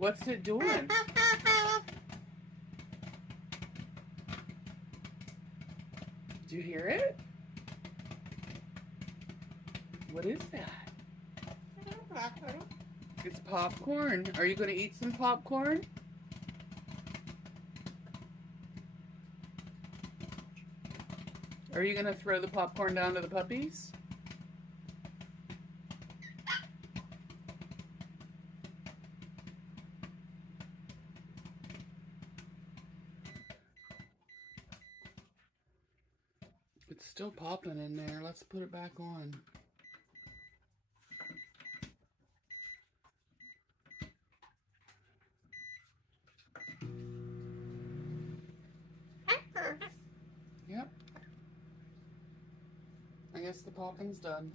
What's it doing? Do you hear it? What is that? It's popcorn. Are you going to eat some popcorn? Are you going to throw the popcorn down to the puppies? It's still popping in there. Let's put it back on. Yep. I guess the popping's done.